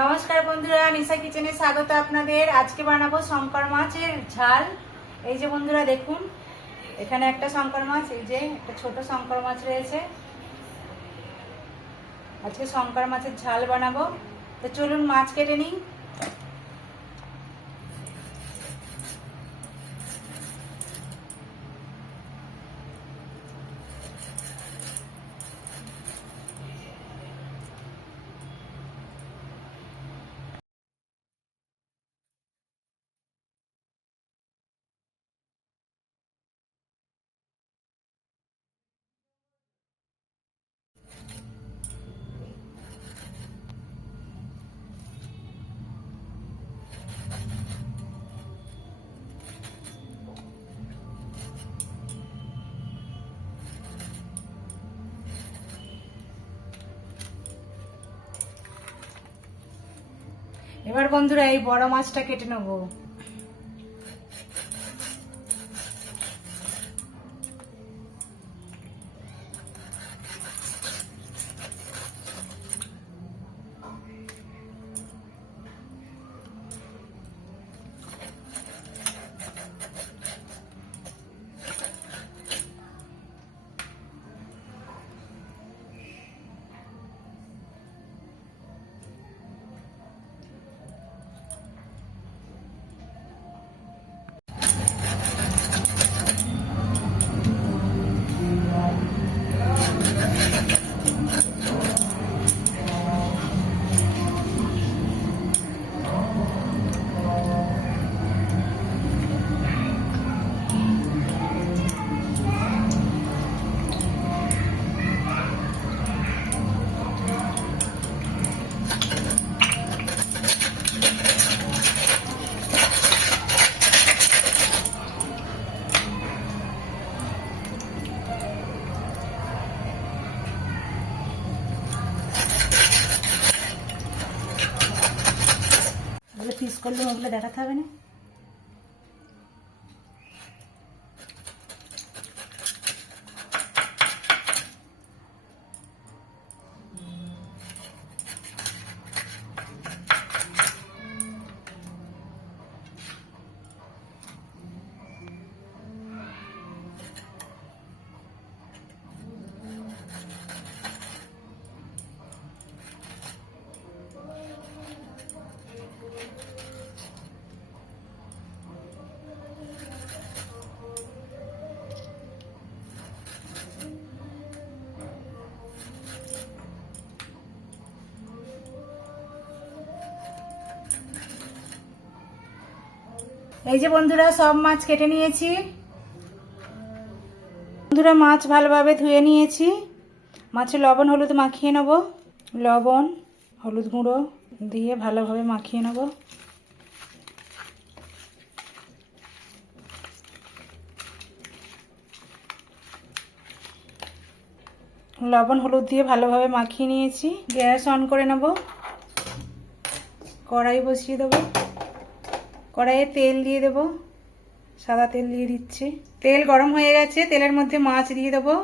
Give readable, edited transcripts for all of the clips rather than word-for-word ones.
নমস্কার বন্ধুরা, নিশা কিচেনে স্বাগত আপনাদের। আজকে বানাবো শঙ্কর মাছের ঝাল। এই যে বন্ধুরা দেখুন, এখানে একটা শঙ্কর মাছ, এই যে একটা ছোট শঙ্কর মাছ রয়েছে। আজকে শঙ্কর মাছের ঝাল বানাবো। তো চলুন মাছ কেটে নিই। এবার বন্ধুরা এই বড় মাছটা কেটে নেবো। পিস করলে ওগুলো দেখাতে হবে না। এই যে বন্ধুরা সব মাছ কেটে নিয়েছি। বন্ধুরা মাছ ভালোভাবে ধুয়ে নিয়েছি। মাছে লবণ হলুদ মাখিয়ে নেব। লবণ হলুদ গুঁড়ো দিয়ে ভালোভাবে মাখিয়ে নেব। লবণ হলুদ দিয়ে ভালোভাবে মাখিয়ে নিয়েছি। গ্যাস অন করে নেব। কড়াই বসিয়ে দেবো। কড়াইয়ে তেল দিয়ে দেবো। সাদা তেল দিয়ে দিচ্ছি। তেল গরম হয়ে গেছে, তেলের মধ্যে মাছ দিয়ে দেবো।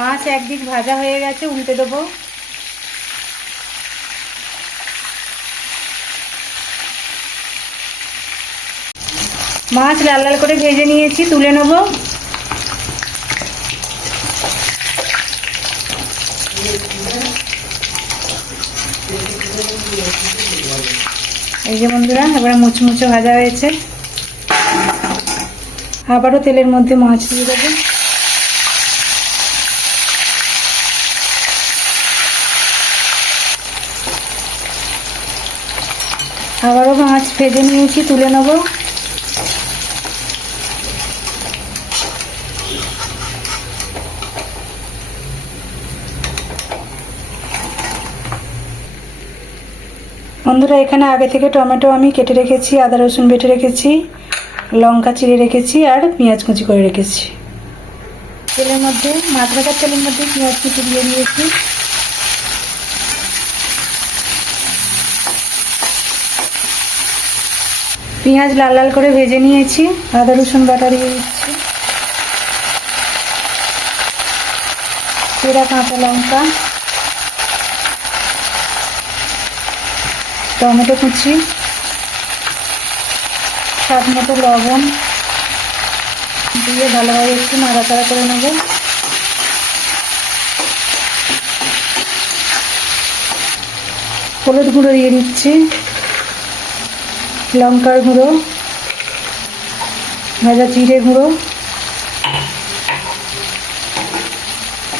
মাছ একদিক ভাজা হয়ে গেছে, উল্টে দেবো। মাছ লাল লাল করে ভেজে নিয়েছি, তুলে নেব। এই যে বন্ধুরা এবারে মুচমুচে ভাজা হয়েছে। আবারও তেলের মধ্যে মাছ দিয়ে দেবো। আবারও মাছ ভেজে নিয়েছি, তুলে নেব। বন্ধুরা এখানে আগে থেকে টমেটো আমি কেটে রেখেছি, আদা রসুন বেটে রেখেছি, লঙ্কা চিড়ে রেখেছি আর পেঁয়াজ কুচি করে রেখেছি। তেলের মধ্যে মাছ ভাজার তেলের মধ্যে পেঁয়াজ কুচি দিয়ে দিয়েছি। পেঁয়াজ লাল লাল করে ভেজে নিয়েছি, আদা রসুন বাটা দিয়ে দিচ্ছি, চেরা কাঁচা লঙ্কা, টমেটো কুচি, স্বাদ মতো লবণ দিয়ে ভালোভাবে একটু নাড়াচাড়া করে নেব। হলুদ গুঁড়ো দিয়ে দিচ্ছি, লঙ্কার গুঁড়ো, ভাজা জিরে গুঁড়ো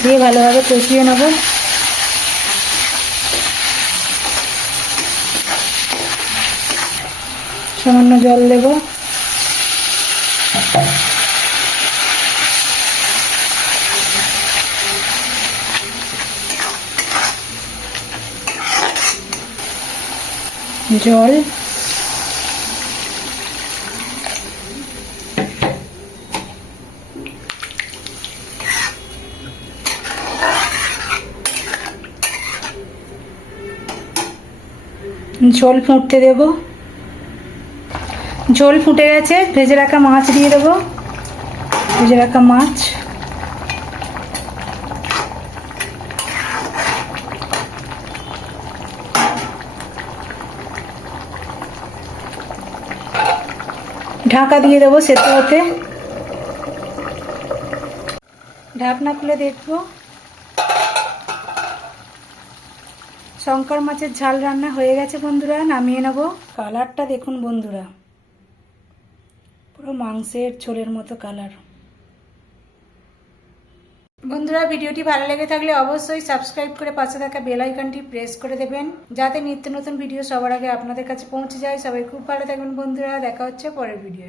দিয়ে ভালোভাবে কষিয়ে নেব। সামান্য জল দেব। জল ঝোল ফুটতে দেব। ঝোল ফুটে গেছে, ভেজে রাখা মাছ দিয়ে দেবো। ভেজে রাখা মাছ, ঢাকা দিয়ে দেবো সেদ্ধ হতে। ঢাকনা খুলে দেখব। শঙ্কর মাছের ঝাল রান্না হয়ে গেছে বন্ধুরা, নামিয়ে নেব। কালারটা দেখুন বন্ধুরা, পুরো মাংসের ঝোলের মতো কালার। বন্ধুরা ভিডিওটি ভালো লেগে থাকলে অবশ্যই সাবস্ক্রাইব করে পাশে থাকা বেল আইকনটি প্রেস করে দেবেন, যাতে নিত্য নতুন ভিডিও সবার আগে আপনাদের কাছে পৌঁছে যায়। সবাই খুব ভালো থাকবেন বন্ধুরা, দেখা হচ্ছে পরের ভিডিও।